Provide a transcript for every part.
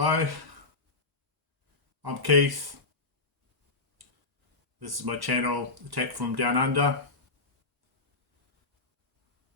Hello, I'm Keith. This is my channel, Attack from Down Under.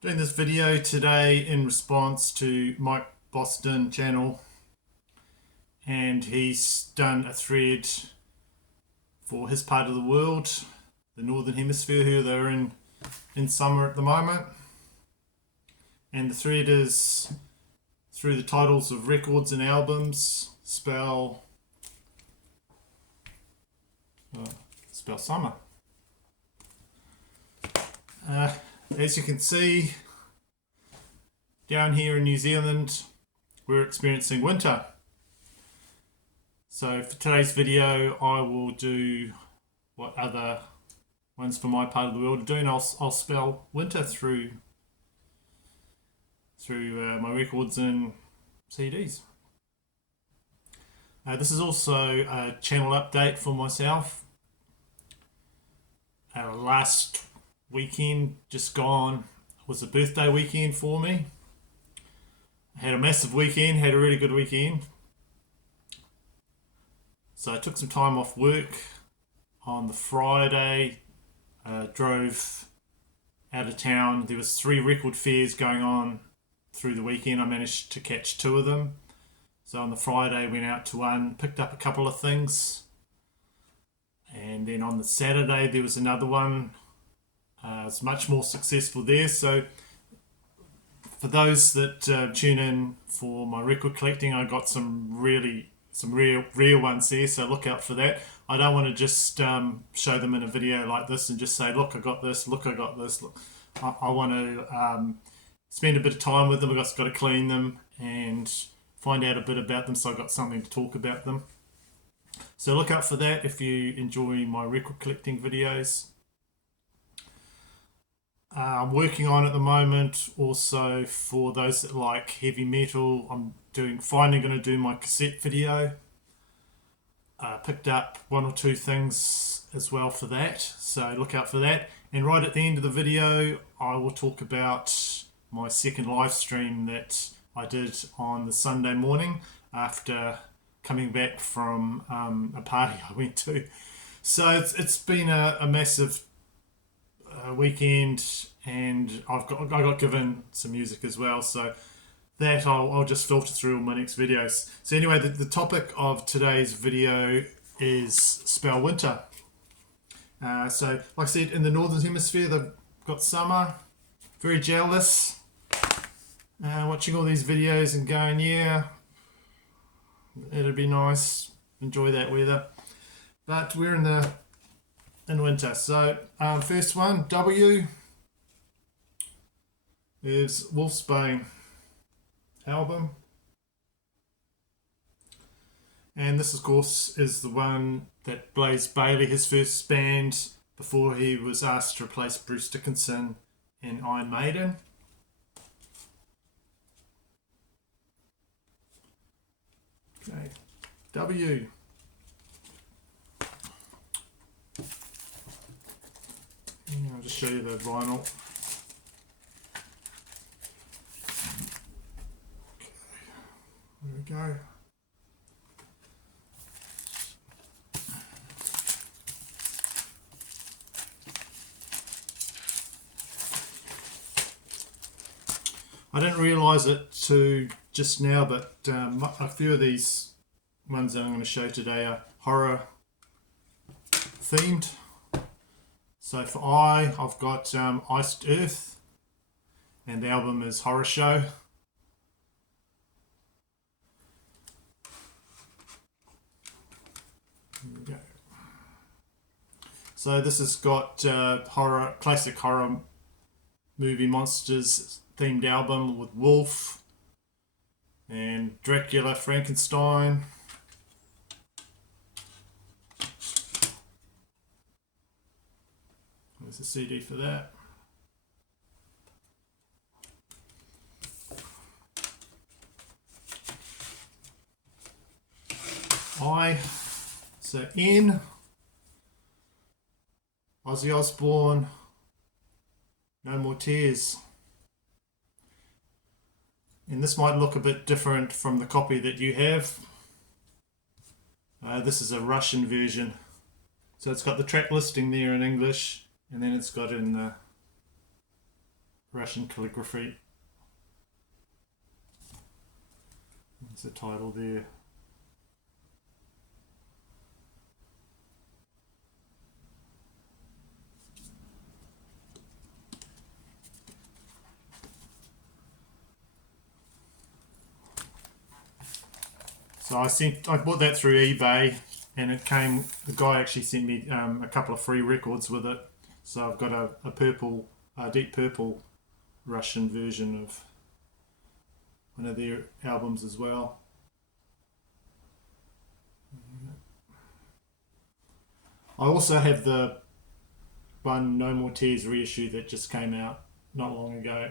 Doing this video today in response to Mike Boston channel, and he's done a thread for his part of the world, the Northern Hemisphere, who they're in summer at the moment. And the thread is through the titles of records and albums, spell summer. As you can see, down here in New Zealand, we're experiencing winter. So for today's video, I will do what other ones for my part of the world are doing. I'll spell winter through my records and CDs. This is also a channel update for myself. Last weekend just gone was a birthday weekend for me. I had a massive weekend, had a really good weekend. So I took some time off work on the Friday, drove out of town. There was 3 record fairs going on through the weekend. I managed to catch 2 of them. So on the Friday went out to one, picked up a couple of things. And then on the Saturday there was another one. It's much more successful there. So for those that tune in for my record collecting, I got some real ones there, so look out for that. I don't want to just show them in a video like this and just say, look, I got this, look, I got this. Look. I want to spend a bit of time with them. I've got to clean them and find out a bit about them, so I've got something to talk about them. So look out for that if you enjoy my record collecting videos. I'm working on at the moment also for those that like heavy metal. I'm finally going to do my cassette video. Picked up 1 or 2 things as well for that, so look out for that. And right at the end of the video I will talk about my second live stream that I did on the Sunday morning after coming back from a party I went to. So it's been a massive weekend, and I got given some music as well, so that I'll just filter through all my next videos. So anyway, the topic of today's video is spell winter. So like I said, in the Northern Hemisphere they've got summer. Very jealous. Watching all these videos and going, yeah, it'd be nice, enjoy that weather. But we're in winter. So first one, W, is Wolfsbane album. And this of course is the one that Blaze Bayley, his first band, before he was asked to replace Bruce Dickinson in Iron Maiden. Okay, W. I'll just show you the vinyl. Okay, there we go. I didn't realise it to just now, but a few of these ones that I'm going to show today are horror themed. So for I've got Iced Earth, and the album is Horror Show. There we go. So this has got classic horror movie monsters themed album with Wolf and Dracula, Frankenstein. There's a CD for that. So N, Ozzy Osbourne, No More Tears. And this might look a bit different from the copy that you have. This is a Russian version. So it's got the track listing there in English, and then it's got in the Russian calligraphy. There's the title there. So I bought that through eBay, and it came. The guy actually sent me a couple of free records with it. So I've got a deep purple Russian version of one of their albums as well. I also have the one No More Tears reissue that just came out not long ago.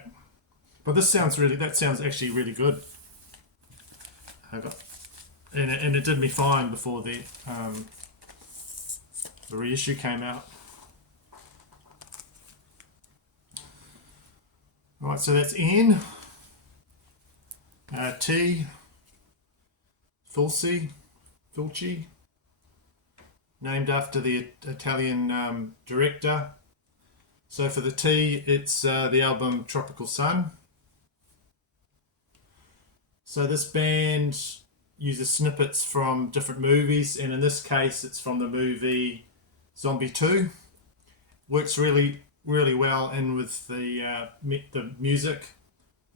But that sounds actually really good. And it did me fine before the reissue came out. Right, so that's N, T, Fulci, named after the Italian director. So for the T, it's the album Tropical Sun. So this band uses snippets from different movies, and in this case it's from the movie Zombie 2. Works really well in with the music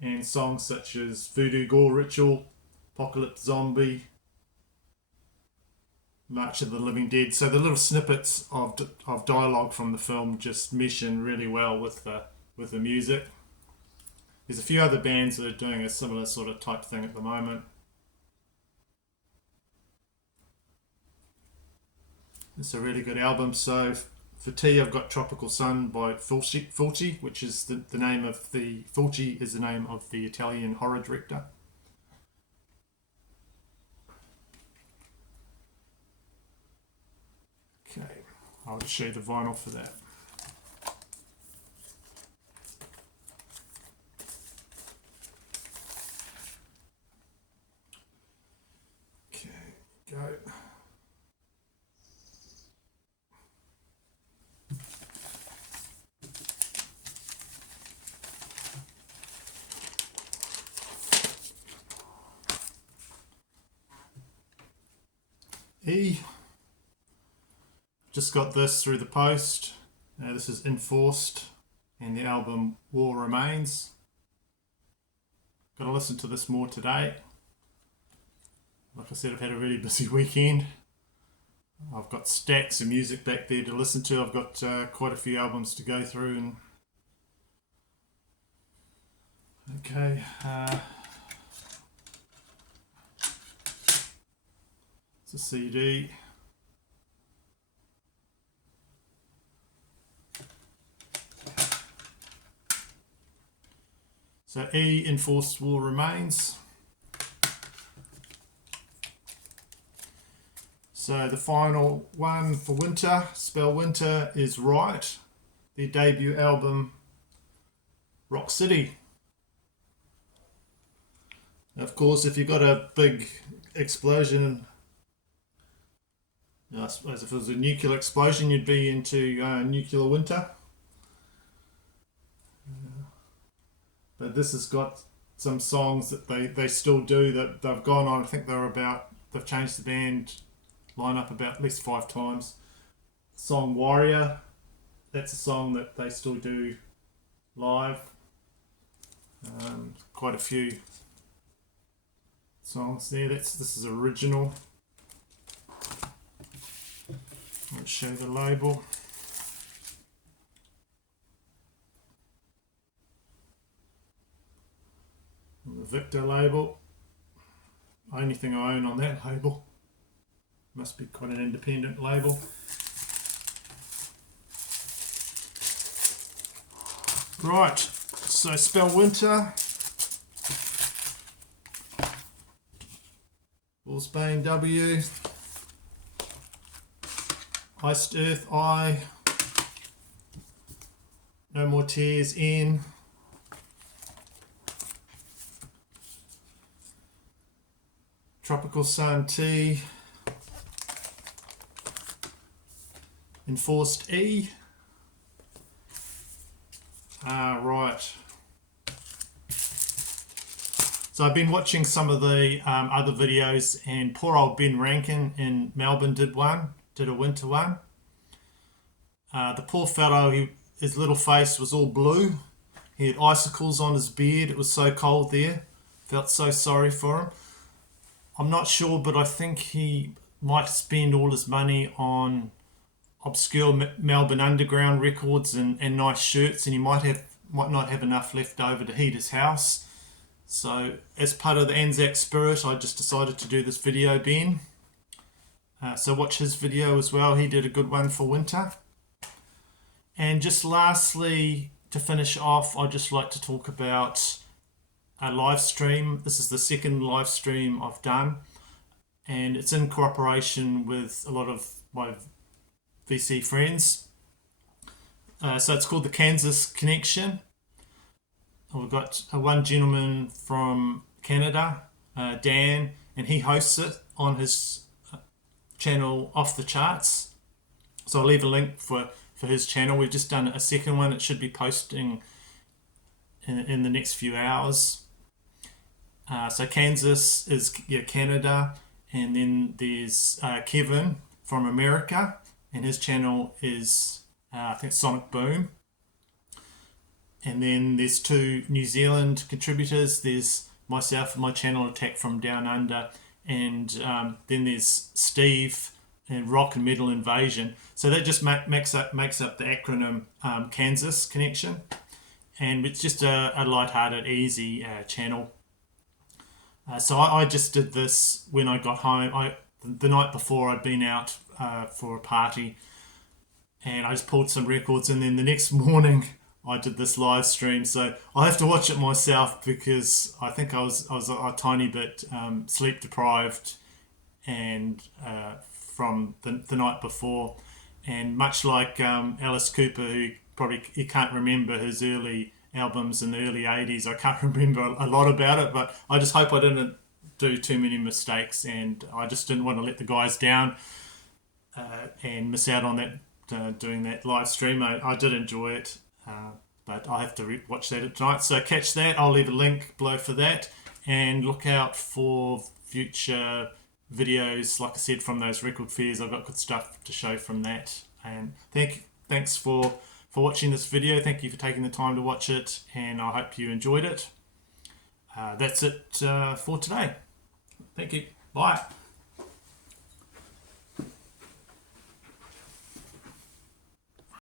and songs such as Voodoo Gore Ritual, Apocalypse Zombie, March of the Living Dead. So the little snippets of dialogue from the film just mesh in really well with the music. There's a few other bands that are doing a similar sort of type thing at the moment. It's a really good album. So for T, I've got Tropical Sun by Fulci, which is the name of the Fulci is the name of the Italian horror director. Okay, I'll just show you the vinyl for that. Okay, go. E. Just got this through the post. This is Enforced, and the album War Remains. Got to listen to this more today. Like I said, I've had a really busy weekend. I've got stacks of music back there to listen to. I've got quite a few albums to go through. And okay. It's a CD. So E, Enforced War Remains. So the final one for winter, spell winter, is Right, their debut album, Rock City. Of course, if you've got a big explosion, I suppose if it was a nuclear explosion, you'd be into nuclear winter. But this has got some songs that they still do that they've gone on. I think they've changed the band lineup about at least 5 times. Song Warrior, that's a song that they still do live. Quite a few songs there. This is original. Let's show the label. The Victor label. Only thing I own on that label. Must be quite an independent label. Right, so spell winter. Wolfsbane W. Iced Earth I. No More Tears N. Tropical Sun T. enforced E. Right. So I've been watching some of the other videos, and poor old Ben Rankin in Melbourne did a winter one. The poor fellow, his little face was all blue. He had icicles on his beard. It was so cold there. Felt so sorry for him. I'm not sure, but I think he might spend all his money on obscure Melbourne Underground records and nice shirts, and he might not have enough left over to heat his house. So as part of the Anzac spirit, I just decided to do this video, Ben. So watch his video as well. He did a good one for winter. And just lastly, to finish off, I'd just like to talk about a live stream. This is the second live stream I've done, and it's in cooperation with a lot of my VC friends. So it's called the Kansas Connection. We've got one gentleman from Canada, Dan, and he hosts it on his channel Off the Charts. So I'll leave a link for his channel. We've just done a second one. It should be posting in the next few hours. So Kansas is Canada, and then there's Kevin from America, and his channel is I think Sonic Boom. And then there's two New Zealand contributors. There's myself and my channel Attack from Down Under, and then there's Steve and Rock and Metal Invasion. So that just makes up the acronym Kansas Connection, and it's just a light-hearted, easy channel. So I just did this when I got home. The night before, I'd been out for a party, and I just pulled some records, and then the next morning I did this live stream. So I'll have to watch it myself, because I think I was a tiny bit sleep deprived and from the night before, and much like Alice Cooper, who probably he can't remember his early albums in the early 80s. I can't remember a lot about it, but I just hope I didn't do too many mistakes, and I just didn't want to let the guys down and miss out on that doing that live stream. I did enjoy it, but I have to watch that tonight, so catch that. I'll leave a link below for that, and look out for future videos, like I said, from those record fairs. I've got good stuff to show from that. And thanks for watching this video. Thank you for taking the time to watch it, and I hope you enjoyed it. That's it for today. Thank you. Bye.